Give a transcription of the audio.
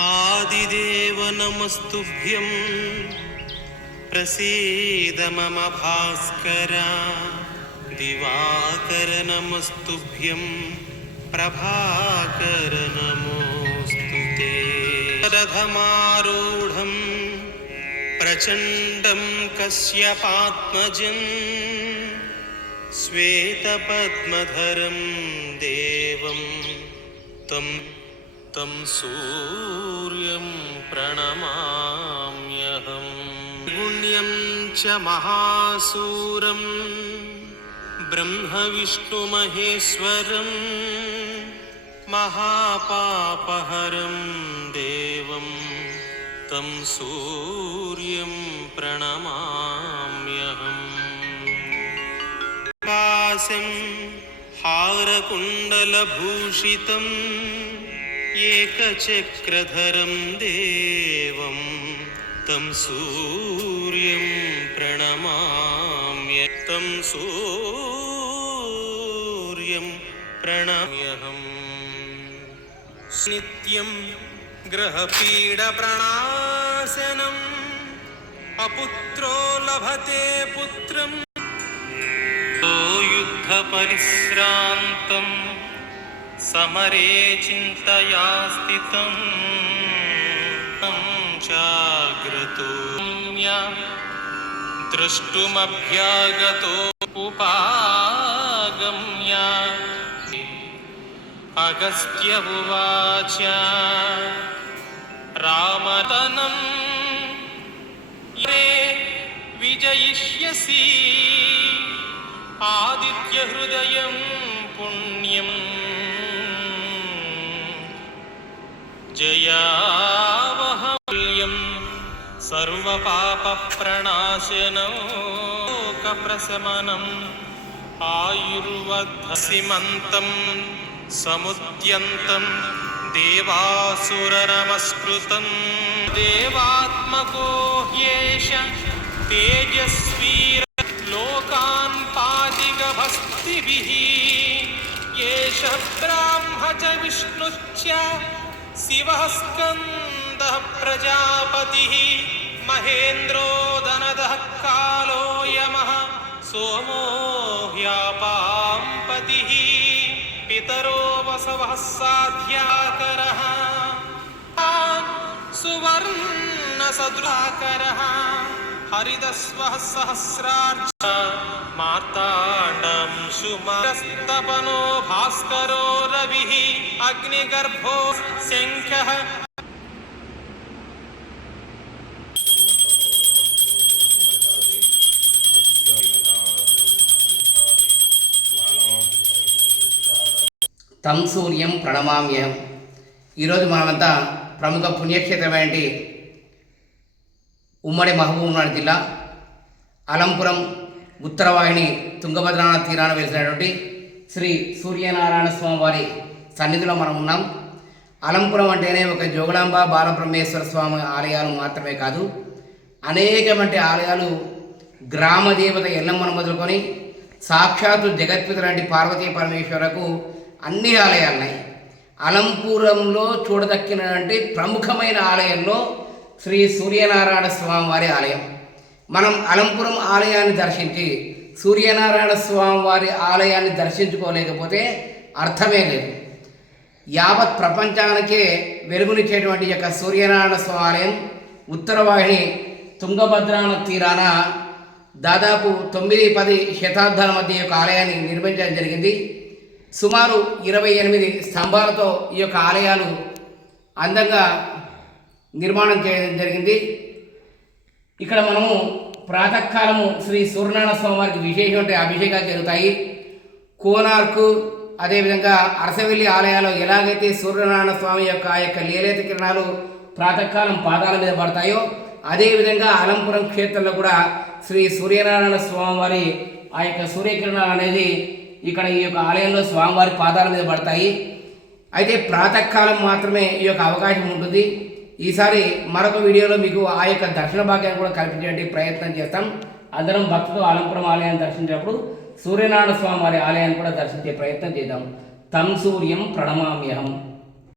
आदिदेव नमस्तुभ्यं। प्रसीद मम भास्कर। दिवाकर नमस्तुभ्यं। प्रभाकर नमोऽस्तु ते। रथमारूढं। प्रचण्डं कस्यपात्मजम् श्वेतपद्मधरं देवं। तं तं सूर्यं प्रणमाम्यहम् पुण्यं च महासूरं ब्रह्मविष्णुमहेश्वरं महापापहरं देवं तं सूर्यं प्रणमाम्यहम्। कासं हारकुण्डलभूषितम् एकचक्रधरं देवं तं सूर्यं प्रणमाम्य तं सूर्यं प्रणम्यहम् नित्यं ग्रहपीडप्रणाशनम् अपुत्रो लभते पुत्रम् तो युद्धपरिश्रान्तं समरे चिन्तया स्थितं चाग्रतो द्रष्टुमभ्यागतो अगस्त्य उवाच रामतनम् ये विजयिष्यसि आदित्यहृदयं पुण्यम् जयावहमूल्यं सर्वपापप्रणाशनोकप्रशमनम् आयुर्वद्धसिमन्तं समुद्यन्तं देवासुरनमस्कृतं देवात्मको ह्येष तेजस्वीर लोकान् पादिगभस्तिभिः एष ब्राह्म च विष्णुश्च शिवः स्कन्दः प्रजापतिः महेन्द्रो दनदः कालो यमः सोमो ह्यापाम्पतिः पितरो वसवः साध्याकरः सुवर्णसदृहाकरः हरिदस्वः सहस्रार्च मार्ताण्डं सुमरस्तपनो भास्करो रविः अग्निगर्भो शङ्खः తం సూర్యం ప్రణమామ్యం ఈరోజు మనమంతా ప్రముఖ పుణ్యక్షేత్రమైన ఉమ్మడి మహబూబ్నగర్ జిల్లా అలంపురం ఉత్తరవాహిని తుంగభద్రా తీరాన వెలిసినటువంటి శ్రీ సూర్యనారాయణ స్వామి వారి సన్నిధిలో మనం ఉన్నాం. అలంపురం అంటేనే ఒక జోగులాంబ బాలబ్రహ్మేశ్వర స్వామి ఆలయాలు మాత్రమే కాదు అనేకమంటి ఆలయాలు గ్రామ దేవత ఎల్లమ్మను మొదలుకొని సాక్షాత్తు జగత్పిత లాంటి పార్వతీ పరమేశ్వరకు అన్ని ఆలయాలు ఉన్నాయి అలంపురంలో చూడదక్కినటువంటి ప్రముఖమైన ఆలయంలో శ్రీ సూర్యనారాయణ స్వామి వారి ఆలయం. మనం అలంపురం ఆలయాన్ని దర్శించి సూర్యనారాయణ స్వామి వారి ఆలయాన్ని దర్శించుకోలేకపోతే అర్థమే లేదు. యావత్ ప్రపంచానికే వెలుగునిచ్చేటువంటి యొక్క సూర్యనారాయణ స్వామి ఆలయం ఉత్తరవాహిని తుంగభద్రా తీరాన దాదాపు తొమ్మిది పది శతాబ్దాల మధ్య ఈ యొక్క ఆలయాన్ని నిర్మించడం జరిగింది. సుమారు ఇరవై ఎనిమిది స్తంభాలతో ఈ యొక్క ఆలయాలు అందంగా నిర్మాణం చేయడం జరిగింది. ఇక్కడ మనము ప్రాతకాలము శ్రీ సూర్యనారాయణ స్వామి వారికి విశేషమైన అభిషేకాలు జరుగుతాయి. కోనార్కు అదేవిధంగా అరసవెల్లి ఆలయాలు ఎలాగైతే సూర్యనారాయణ స్వామి యొక్క ఆ యొక్క లీలేత కిరణాలు ప్రాతకాలం పాదాల మీద పడతాయో అదేవిధంగా అలంపురం క్షేత్రంలో కూడా శ్రీ సూర్యనారాయణ స్వామి వారి ఆ యొక్క సూర్యకిరణాలు అనేది ఇక్కడ ఈ యొక్క ఆలయంలో స్వామివారి పాదాల మీద పడతాయి. అయితే ప్రాతకాలం మాత్రమే ఈ యొక్క అవకాశం ఉంటుంది. ఈసారి మరొక వీడియోలో మీకు ఆ యొక్క దర్శన భాగ్యాన్ని కూడా కల్పించడానికి ప్రయత్నం చేస్తాం. అందరం భక్తులు ఆలంపురం ఆలయాన్ని దర్శించినప్పుడు సూర్యనారాయణ స్వామి వారి ఆలయాన్ని కూడా దర్శించే ప్రయత్నం చేద్దాం. తం సూర్యం ప్రణమామ్యహం.